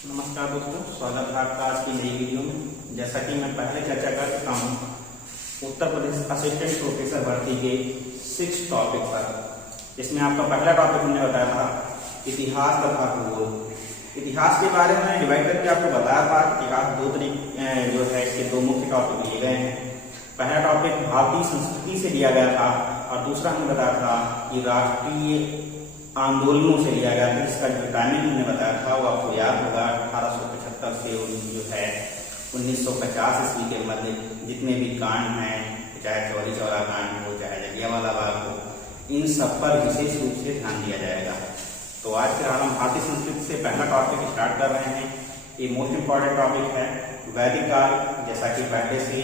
नमस्कार दोस्तों, स्वागत है आपका आज की नई वीडियो में। जैसा कि मैं पहले चर्चा कर चुका हूँ उत्तर प्रदेश असिस्टेंट प्रोफेसर भर्ती के 6 टॉपिक पर, जिसमें आपका पहला टॉपिक हमने बताया था इतिहास तथा भूगोल। इतिहास के बारे में डिवाइड करके आपको बताया था। इतिहास दो तरीके जो है इसके दो मुख्य टॉपिक लिए गए हैं। पहला टॉपिक भारतीय संस्कृति से लिया गया था और दूसरा हमने बताया था कि राष्ट्रीय आंदोलनों से लिया गया था। इसका जो टाइमिंग हमने बताया था वो आपको याद होगा, 1875 से जो है 1950 ईस्वी के मध्य जितने भी कांड हैं, चाहे चौरी चौरा कांड हो, चाहे जलियांवाला बाग हो, इन सब पर विशेष रूप से ध्यान दिया जाएगा। तो आज फिलहाल हम भारतीय संस्कृति से पहला टॉपिक स्टार्ट कर रहे हैं। ये मोस्ट इम्पॉर्टेंट टॉपिक है वैदिक काल। जैसा कि पहले से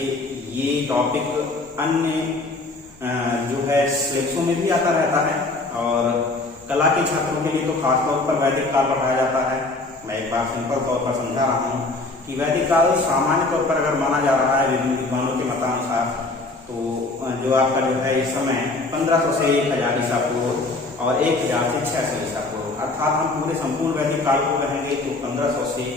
ये टॉपिक अन्य जो है सिलेबसों में भी आता रहता है और कला के छात्रों के लिए तो खासतौर पर वैदिक काल पढ़ाया जाता है। मैं एक बार सिंपल तौर पर समझा रहा हूँ कि वैदिक काल सामान्य तौर पर अगर माना जा रहा है विभिन्न विद्वानों के मतानुसार, तो जो आपका जो है इस समय 1500 से 1000 ईसा पूर्व और 1000 से 600 ईसा पूर्व, अर्थात हम पूरे संपूर्ण वैदिक काल को कहेंगे तो 1500 से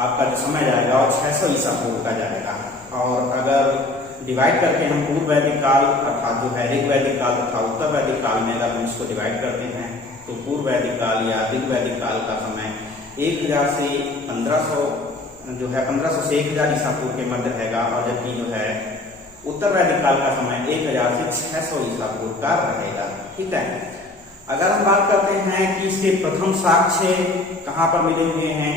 आपका जो समय जाएगा और 600 ईसा पूर्व का जाएगा। और अगर डिवाइड करके हम पूर्व वैदिक काल अर्थात जो है ऋग वैदिक काल तथा उत्तर वैदिक काल में अगर हम इसको डिवाइड करते हैं तो पूर्व वैदिक काल या ऋग वैदिक काल का समय 1000 से 1500 जो है 1500 से 1000 ईसा पूर्व के मध्य रहेगा, और जबकि जो है उत्तर वैदिक काल का समय 1000 से 600 ईसा पूर्व का रहेगा। ठीक है। अगर हम बात करते हैं कि इसके प्रथम साक्ष्य कहाँ पर मिले हुए हैं,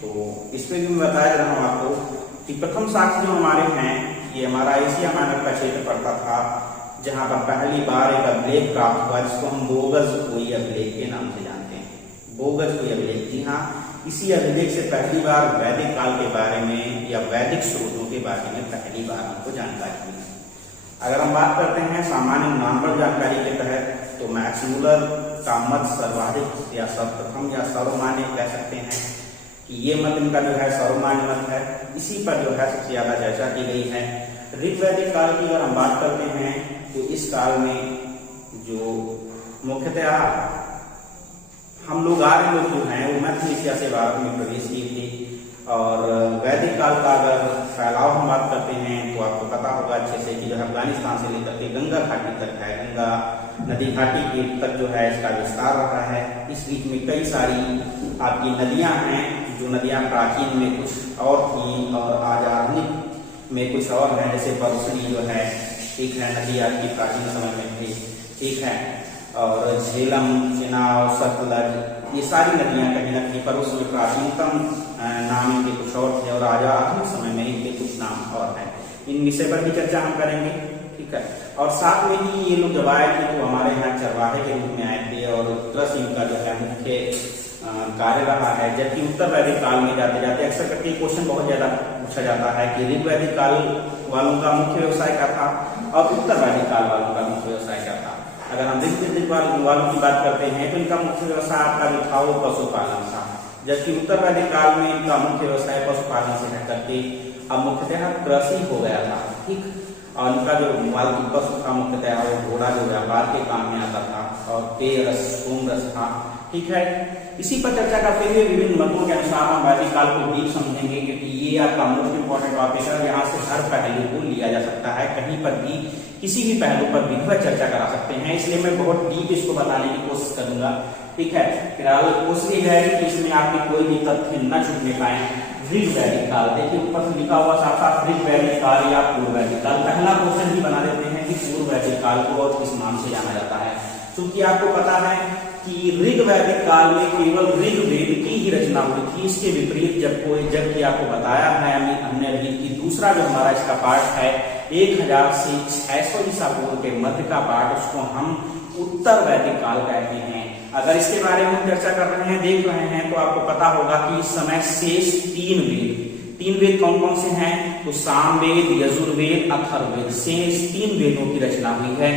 तो इसमें भी मैं बताया जा रहा हूँ आपको कि प्रथम साक्ष्य जो हमारे हैं ये हमारा एशिया माइनर का क्षेत्र पड़ता था, जहां पर पहली बार एक अभिलेख प्राप्त हुआ जिसको हम बोगस कोई अभिलेख के नाम से जानते हैं। बोगस कोई अभिलेख, जी हाँ, इसी अभिलेख से पहली बार वैदिक काल के बारे में या वैदिक स्रोतों के बारे में पहली बार हमको जानकारी मिली। अगर हम बात करते हैं सामान्य नामवल जानकारी के तहत, तो मैक्स मूलर का मत सर्वाधिक या सर्वप्रथम या सर्वमान्य कह सकते हैं कि ये मत इनका जो है सर्वमान्य मत है। इसी पर जो है सबसे ज्यादा चर्चा की गई है। ऋग वैदिक काल की अगर हम बात करते हैं तो इस काल में जो मुख्यतः हम लोग आर्य लोग जो हैं वो मध्य एशिया से भारत में प्रवेश किए थे। और वैदिक काल का अगर फैलाव हम बात करते हैं तो आपको पता होगा अच्छे से कि जो है अफगानिस्तान से लेकर के गंगा घाटी तक है, गंगा नदी घाटी के तक जो है इसका विस्तार रहा है। इस बीच में कई सारी आपकी नदियां हैं, जो नदियां प्राचीन में कुछ और थी और आज आधुनिक में कुछ और है। जैसे परसुनी जो है, ठीक है, नदी आपकी प्राचीन समय में थी, ठीक है, और झेलम, चिनाव, सतलज, ये सारी नदियां कहीं न कहीं पर उसमें प्राचीनतम नाम इनके कुछ और थे और आज आधुनिक समय में इनके कुछ नाम और हैं। इन विषय पर भी चर्चा हम करेंगे। ठीक है। और साथ में ही ये लोग जब आए थे तो हमारे यहाँ चरवाहे के रूप में आए थे और कृषि इनका जो है मुख्य कार्य रहा है। जबकि उत्तर वैदिक काल में जाते जाते अक्सर करके क्वेश्चन बहुत ज्यादा पूछा जाता है कि ऋग वैदिक काल वालों का मुख्य व्यवसाय क्या था और उत्तर वैदिक काल वालों का मुख्य व्यवसाय क्या था। अगर हम ऋग वैदिक वालों की बात करते हैं तो इनका मुख्य व्यवसाय आपका जो था वो पशुपालन था, जबकि उत्तर वैदिक काल में इनका मुख्य व्यवसाय पशुपालन से हट करके अब मुख्यतः कृषि हो गया था। ठीक। और इनका जो मालकी पशु था मुख्यतः वो घोड़ा जो व्यापार के काम में आता था और पेय रस, सोम रस था। ठीक है। इसी पर चर्चा करते हुए विभिन्न मतों के अनुसार हम वैदिक काल को डीप समझेंगे, क्योंकि ये आपका मोस्ट इंपॉर्टेंट टॉपिक है। यहाँ से हर पहलू को लिया जा सकता है, कहीं पर भी किसी भी पहलू पर विधिवत चर्चा करा सकते हैं, इसलिए मैं बहुत डीप इसको बताने की कोशिश करूंगा। ठीक है। फिलहाल कोशिश है कि इसमें आपके कोई भी तथ्य न छूटने पाए। ऋग वैदिक काल, देखिए ऊपर से लिखा हुआ साफ साफ ऋग वैदिक काल या पूर्व वैदिक काल। पहला क्वेश्चन भी बना देते हैं कि पूर्व वैदिक काल को और किस नाम से जाना जाता है, क्योंकि आपको पता है कि ऋग वैदिक काल में केवल ऋग्वेद की ही रचना हुई थी। इसके विपरीत जबकि आपको बताया है हमने अभी कि दूसरा जो हमारा इसका पार्ट है 1000 से 600 ईसा पूर्व के मध्य का पार्ट, उसको हम उत्तर वैदिक काल कहते हैं। अगर इसके बारे में हम चर्चा कर रहे हैं, देख रहे हैं, तो आपको पता होगा कि इस समय शेष 3 वेद कौन कौन से हैं, तो सामवेद, यजुर्वेद, अथर्ववेद, शेष 3 वेदों की रचना हुई है।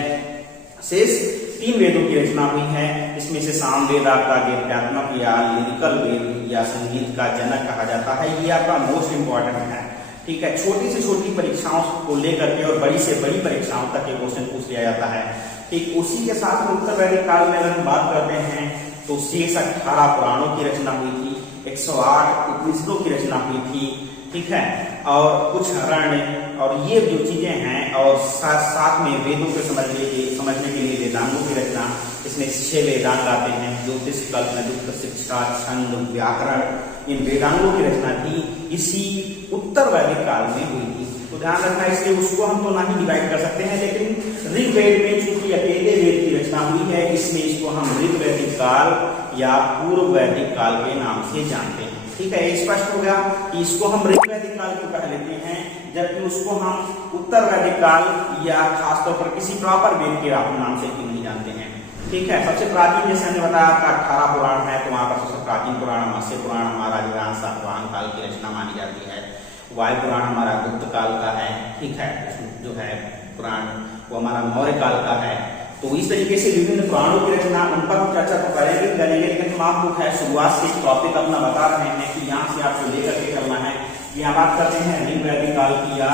शेष 3 वेदों की रचना हुई है। इसमें से सामवेद आपका गद्यात्मक या लिरिकल वेद या संगीत का जनक कहा जाता है। ये आपका मोस्ट इंपॉर्टेंट है। ठीक है। छोटी से छोटी परीक्षाओं को लेकर के और बड़ी से बड़ी परीक्षाओं तक ये क्वेश्चन पूछ लिया जाता है। ठीक। उसी के साथ उत्तर वैदिक काल में अगर हम बात करते हैं तो शेष 18 पुराणों की रचना हुई थी। 108 उपनिषदों की रचना हुई थी, ठीक है, और कुछ हरण और ये जो चीजें हैं, और साथ में वेदों को समझने के लिए वेदांगों की रचना, इसमें 6 वेदांग आते हैं, ज्योतिष, कल्प, दुख, शिक्षा, छंद, व्याकरण। इन वेदांगों की रचना भी इसी उत्तर वैदिक काल में हुई थी। तो ध्यान रखना, इसलिए उसको हम तो नहीं डिवाइड कर सकते हैं, लेकिन ऋग्वेद में चूंकि अकेले वेद की रचना हुई है, इसमें इसको हम ऋग्वैदिक काल या पूर्व वैदिक काल के नाम से जानते हैं। ठीक है, स्पष्ट हो गया कि इसको हम ऋग्वैदिक काल क्यों कह लेते हैं, जबकि उसको हम उत्तर वैदिक काल या खासतौर पर किसी प्रॉपर वेद के नाम से क्यों नहीं जानते हैं। ठीक है, सबसे प्राचीन जैसे हमने बताया आपका 18 पुराण है, तो वहां पर सबसे प्राचीन पुराण मत्स्य पुराण हमारा सातवाहन काल की रचना मानी जाती है। वायु पुराण हमारा गुप्त काल का है, ठीक है, जो है पुराण वो हमारा मौर्य काल का है। तो इस तरीके से विभिन्न पुराणों की रचना, उन पर चर्चा तो करेंगे, लेकिन हम आपको है शुरुआत से टॉपिक अपना बता रहे हैं कि यहाँ से आपको लेकर के चलना है। यहाँ बात करते हैं ऋग्वैदिक काल की या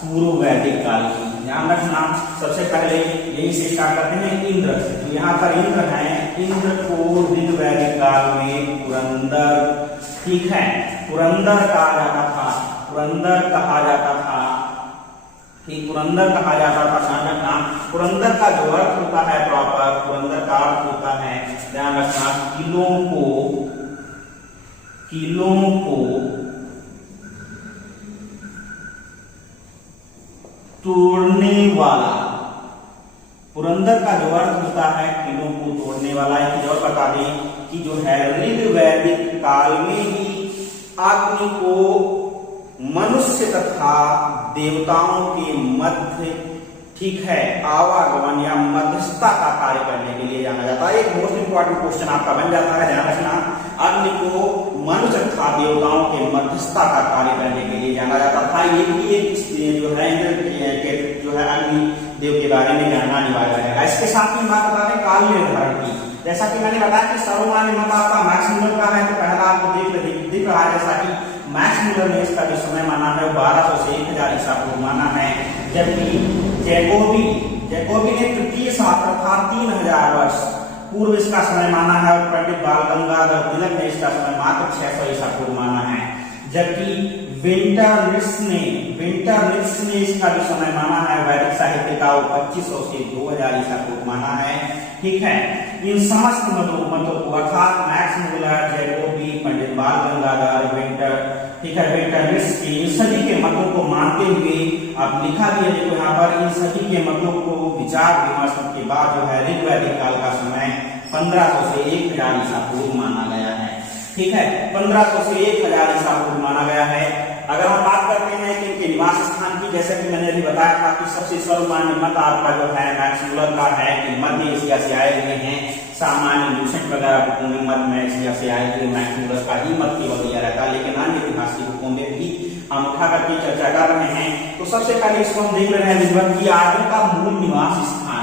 पूर्व वैदिक काल की। ध्यान रखना, सबसे पहले यही से स्टार्ट करते हैं इंद्र। तो यहाँ पर इंद्र है, इंद्र को ऋग्वैदिक काल में पुरंदर, ठीक है, पुरंदर कहा जाता था, पुरंदर कहा जाता था, ठीक, पुरंदर कहा जाता था। ध्यान रखना, पुरंदर का जो अर्थ होता है प्रॉपर, पुरंदर का अर्थ होता है, ध्यान रखना, किलों को तोड़ने वाला। पुरंदर का जो अर्थ होता है किलों को तोड़ने वाला। एक चीज और बता दें कि जो है ऋग्वैदिक काल में ही अग्नि को मनुष्य तथा देवताओं के मध्य, ठीक है, आवागमन या मध्यस्थता का कार्य करने के लिए जाना जाता है। एक मोस्ट इंपॉर्टेंट क्वेश्चन आपका बन जाता है, ध्यान रखना, अग्नि को मनुष्य तथा देवताओं के मध्यस्थता का कार्य करने के लिए जाना जाता था। ये भी एक जो है जो है अग्नि देव के बारे में जानना अनिवार्य रहेगा। इसके साथ ही बात बता दें काल निर्धारण की। जैसा कि मैंने बताया कि सर्वमान्य मत आपका मैक्स मूलर का है, तो पहला आपको दिख रहा है, जैसा कि मैक्स मूलर ने इसका जो समय माना है 1200 से 1000 ईसा पूर्व माना है, जबकि जैकोबी ने तृतीय सहस्त्र अर्थात 3000 वर्ष पूर्व इसका समय माना है, और पंडित बाल गंगाधर तिलक ने इसका समय मात्र 600 ईसा पूर्व माना है। जबकि विंटरनिट्ज ने इसका जो समय माना है वैदिक साहित्य का, वो 2500 से 2000 ईसा पूर्व माना है। ठीक है, इन समस्त मतों को अर्थात मैक्स मूलर, जैकोबी, पंडित बाल गंगाधर, विंटरनिट्ज के इन सभी के मतों को मानते हुए आप लिखा दिया देखो यहाँ पर, इन सभी के मतों को विचार विमर्श के बाद जो है ऋग्वैदिक काल का समय 1500 से 1000 ईसा पूर्व माना गया है। ठीक है, 1500 से 1000 ईसा पूर्व माना गया है। अगर हम बात करते हैं कि इनके निवास स्थान की, जैसे कि मैंने अभी बताया था कि सबसे सर्वमान्य मत आपका जो है मैक्स मूलर का है कि मध्य एशिया से आए हुए हैं। सामान्य न्यूसेंट वगैरह मत में एशिया से आए हुए मैक्स मूलर का ही मत केवल दिया रहता है, लेकिन अन्य ऐतिहासिक बुकों में भी हम उठा करके चर्चा कर रहे हैं। तो सबसे पहले इसको हम देख रहे हैं विद्वान की आर्यों का मूल निवास स्थान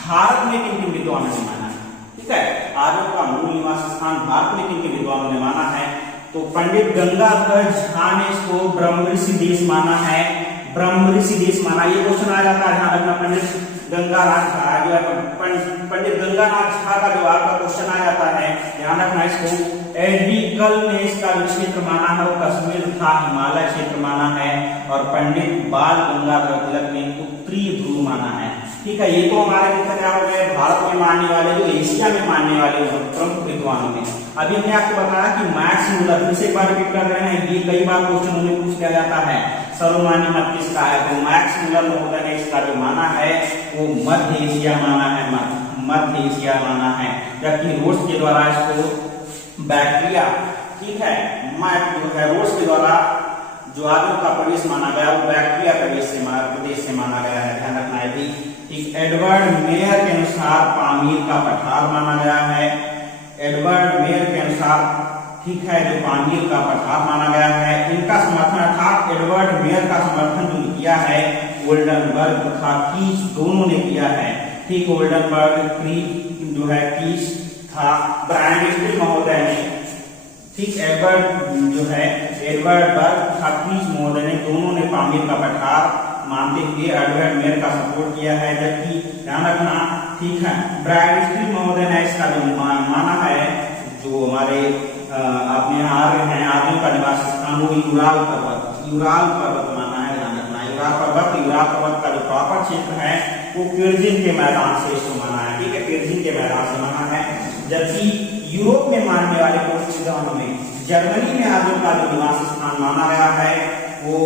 भारत में किन किन विद्वानों ने माना है। ठीक है, आर्यों का मूल निवास स्थान भारत में किन किन विद्वानों ने माना है, तो पंडित गंगाधर झा ने इसको ब्रह्मऋषि देश माना है, ब्रह्मऋषि देश माना। ये क्वेश्चन आ जाता है, ध्यान रखना, पंडित गंगानाथ झा का जो आपका क्वेश्चन आ जाता है, ध्यान रखना इसको। एडिकल ने इसका जो क्षेत्र माना है वो कश्मीर तथा हिमालय क्षेत्र माना है, और पंडित बाल गंगाधर तिलक ने उत्तरी ध्रुव माना है। ठीक है, ये तो हमारे मुख्य क्या हो गए भारत में मानने वाले, जो एशिया में मानने वाले प्रमुख विद्वानों में। अभी हमने आपको बताया कि मैक्स मूलर, फिर से एक बार रिपीट कर रहे हैं, ये कई बार क्वेश्चन उन्हें पूछ लिया जाता है, सर्वमान्य मत किसका है, तो मैक्स मूलर महोदय ने इसका जो माना है वो मध्य एशिया माना है, मध्य एशिया माना है। जबकि रोड्स के द्वारा इसको बैक्टीरिया, ठीक है, जो है रोड्स के द्वारा जो आर्यों का प्रदेश माना गया वो बैक्टीरिया प्रदेश से माना गया है, ध्यान रखना है भी। ठीक, एडवर्ड मेयर के अनुसार पामीर का पठार माना गया है, एडवर्ड मेयर के अनुसार, ठीक है, जो पामीर का पठार माना गया है। इनका समर्थन अर्थात एडवर्ड मेयर का समर्थन जो किया है ओल्डनबर्ग तथा कीच दोनों ने किया है। ठीक, ओल्डनबर्ग जो है कीच था, ब्रायन महोदय ने, ठीक, एडवर्ड बर्ग तथा कीच महोदय ने दोनों ने पामीर का पठार मानते हुए एडवर्ड मेयर का सपोर्ट किया है। जबकि ध्यान रखना, ठीक है, ब्रायन महोदय ने इसका जो माना है, जो हमारे अपने आर्य हैं, आर्यों का निवास स्थान वो यूराल पर्वत माना है, ध्यान रखना। यूराल पर्वत का जो प्रॉपर क्षेत्र है वो पिर्जिन के मैदान से इसको माना है, ठीक है, पिर्जिन के मैदान से माना है। जबकि यूरोप में मानने वाले कुछ विद्वानों में जर्मनी में आर्यों का जो निवास स्थान माना गया है, वो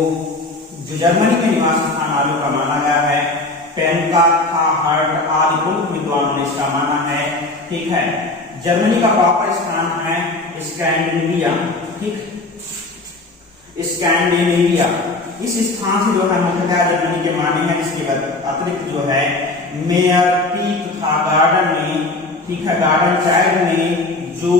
जो जर्मनी में निवास स्थान आर्यों का माना गया है, पेनका था हर्ट आदि प्रमुख विद्वानों ने इसका माना है, ठीक है। जर्मनी का प्रॉपर स्थान है स्कैंडिनेविया, ठीक, स्कैंडिनेविया। इस स्थान से जो है मुख्यतः जर्मनी के माने हैं। इसके अतिरिक्त जो है मेयर पीक था गार्डन में, ठीक है, गार्डन चाइल्ड में जो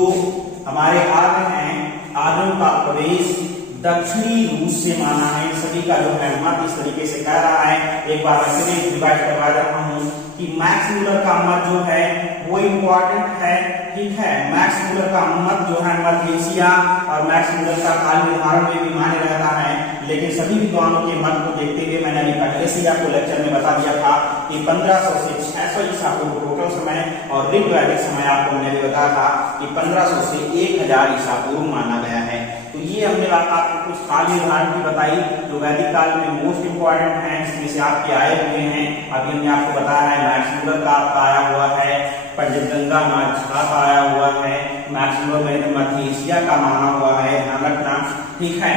हमारे आर्य हैं, आर्यों का प्रवेश दक्षिणी रूस से माना है। सभी का जो है मत इस तरीके से कह रहा है। एक बार फिर रिवाइज करवा रहा हूं कि मैक्स मूलर का मत जो है वो इम्पोर्टेंट है, ठीक है। मैक्स मूलर का मत जो है मध्य एशिया और मैक्स मूलर का काल निर्धारण में भी मान्य रहता है, लेकिन सभी विद्वानों के मत को देखते हुए मैंने अभी पहले से आपको लेक्चर में बता दिया था कि 1500 से 600 ईसा पूर्व टोटल समय और ऋग वैदिक समय आपको मैंने भी बताया था कि 1500 से 1000 ईसा पूर्व माना गया है। तो ये हमने आपको कुछ काल निर्धारण की बताई जो वैदिक काल में मोस्ट इंपोर्टेंट है, जिसमें से आपके आए हुए हैं। अभी हमने आपको बताया है मैक्स मूलर का आपका आया हुआ है, पंचगंगा नाथ का आया हुआ है, मैक्स मूलर में मध्य एशिया का माना हुआ है, ध्यान रखना, ठीक है।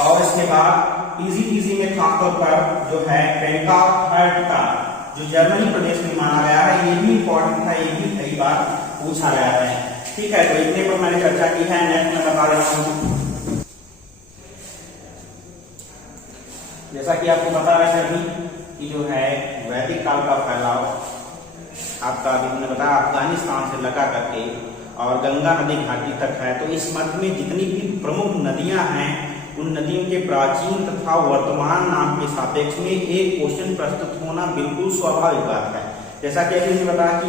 और इसके बाद इजी में खासतौर पर जो है पेनका हर्ट का जो जर्मनी प्रदेश में माना गया है, ये भी इंपॉर्टेंट है, ये भी कई बार पूछा गया है, ठीक है। तो इतने पर मैंने चर्चा की है। नेक्स्ट मैं बता रहा हूं, जैसा कि आपको बता रहे थे अभी कि जो है वैदिक काल का फैलाव आपका अभी मैंने बताया अफगानिस्तान से लगा करके और गंगा नदी घाटी तक है। तो इस मध्य में जितनी भी प्रमुख नदियां हैं उन नदियों के प्राचीन तथा वर्तमान नाम के सापेक्ष में एक क्वेश्चन प्रस्तुत होना बिल्कुल स्वाभाविक बात है। जैसा कि अभी मैंने बताया कि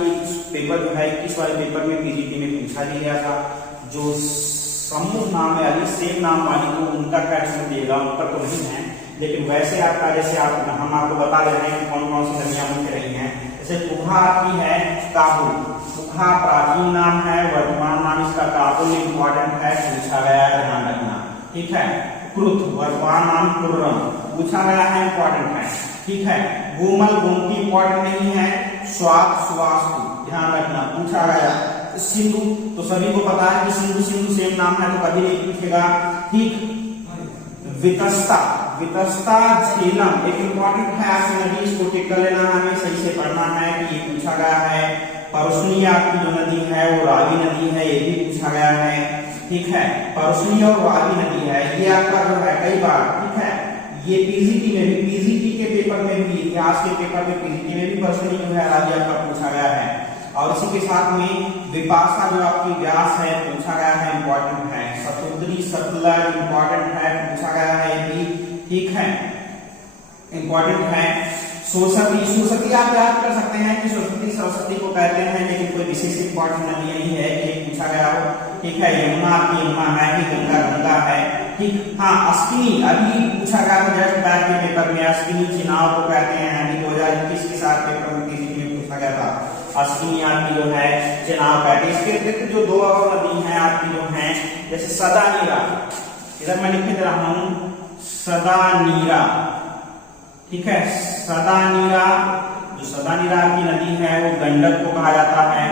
पेपर जो है 21 वाले पेपर में पीजीटी में पूछा भी गया था, जो समूह नाम है अली सेम नाम वाली को उनका कैसे दिएगा उत्तर तो नहीं है, लेकिन वैसे आपका जैसे हम आपको बता रहे हैं कि कौन कौन सी नदियां मुख्य रही हैं। जैसे कुहा की है काबुल, कुहा प्राचीन नाम है, वर्तमान नाम इसका काबुल इंपॉर्टेंट है, पूछा गया है, ध्यान रखना, ठीक है। क्रुत वर्तमान नाम कुर्रम, पूछा गया है, इंपॉर्टेंट है, ठीक है। गोमल गोमती इंपॉर्टेंट नहीं है, स्वाद सुवास्तु, ध्यान रखना, पूछा गया। सिंधु तो सभी को पता है कि सिंधु सेम नाम है तो कभी नहीं पूछेगा, ठीक। वितस्ता झेलम एक इंपॉर्टेंट है आपकी नदी, इसको टिक कर लेना है, हमें सही से पढ़ना है कि ये पूछा गया है। परुष्णी आपकी जो नदी है वो रावी नदी है, ये भी पूछा गया है, ठीक है। परुष्णी और रावी नदी है, ये आपका जो है कई बार, ठीक है, ये पीजीटी में भी, पीजीटी के पेपर में भी, इतिहास के पेपर में पीजीटी में भी परुष्णी जो है रावी आपका पूछा गया है। और इसी के साथ में विपाशा जो आपकी व्यास है पूछा गया है, इंपॉर्टेंट है। सतुद्री सतलज इंपॉर्टेंट है, पूछा गया है भी, ठीक है, इंपॉर्टेंट है। सरस्वती आप याद कर सकते हैं कि सरस्वती को कहते हैं, लेकिन कोई विशेष इंपॉर्टेंट नदी नहीं है कि पूछा गया हो, ठीक है। यमुना की यमुना है कि गंगा है, ठीक। हाँ, अश्विनी अभी पूछा गया था जस्ट बैक के पेपर में, अश्विनी चिनाव को कहते हैं, अभी 2021 के साथ पेपर में पूछा गया था। अश्विनी आपकी जो है चिनाव कहते हैं। इसके अतिरिक्त जो दो और नदी हैं आपकी जो है, जैसे सदानीरा, इधर मैं लिख रहा हूं सदानीरा, ठीक है। सदानीरा, जो सदानीरा की नदी है वो गंडक को कहा जाता है,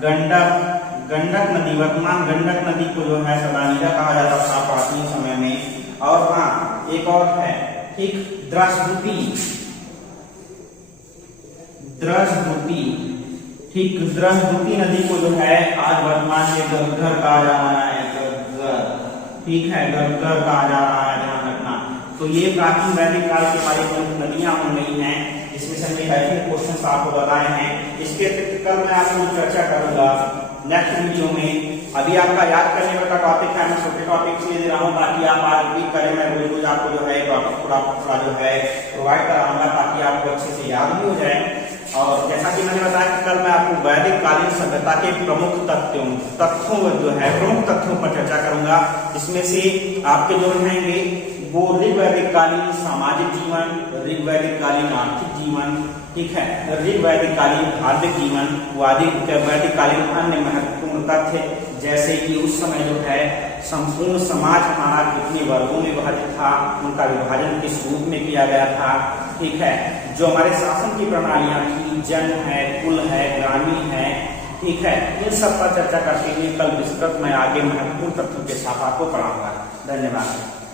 गंडक नदी, वर्तमान गंडक नदी को जो है सदानीरा कहा जाता था प्राचीन समय में। और हाँ, एक और है, ठीक, द्रष्टुति, ठीक, द्रष्टुति नदी को जो है आज वर्तमान में गदर कहा जा रहा है, ठीक है, गदर कहा जा रहा है, ध्यान रखना। तो ये प्राचीन वैदिक काल के बारे में नदियां हो गई हैं, इसमें से हमने ऐसे क्वेश्चन आपको बताए हैं। इसके अतिरिक्त कल मैं आपको चर्चा करूंगा नेक्स्ट वीडियो में। अभी आपका याद करने का टॉपिक है, मैं छोटे टॉपिक से दे रहा हूँ ताकि आप आज रिपीट करें। मैं रोज आपको जो है टॉपिक थोड़ा जो है प्रोवाइड कराऊंगा ताकि आपको अच्छे से याद भी हो जाए। और जैसा कि मैंने बताया कि कल मैं आपको वैदिक कालीन सभ्यता के प्रमुख तथ्यों जो है प्रमुख तथ्यों पर चर्चा करूंगा, जिसमें से आपके जो रहेंगे वो ऋग वैदिक कालीन सामाजिक जीवन, ऋग वैदिक कालीन आर्थिक जीवन, ठीक है, ऋग वैदिक कालीन धार्मिक जीवन, वैदिक कालीन अन्य महत्वपूर्ण तथ्य जैसे कि उस समय जो है संपूर्ण समाज हमारा कितने वर्गों में विभाजित था, उनका विभाजन किस रूप में किया गया था, ठीक है। जो हमारे शासन की प्रणालियां थी, जन है, कुल है, ग्रामीण है, ठीक है, इन सब पर चर्चा करते हुए कल विस्तृत मैं आगे महत्वपूर्ण तथ्यों के साथ आपको पढ़ाऊंगा। धन्यवाद।